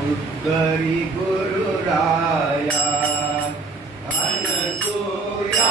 उद्धरी गुरुराया Anasuya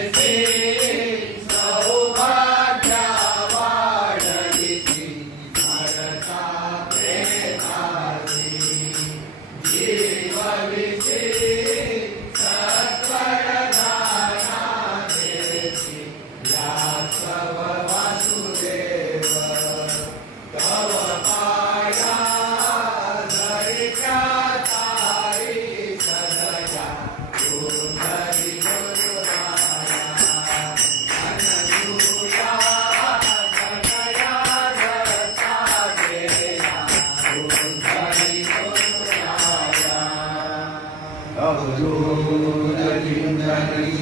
وجود النبي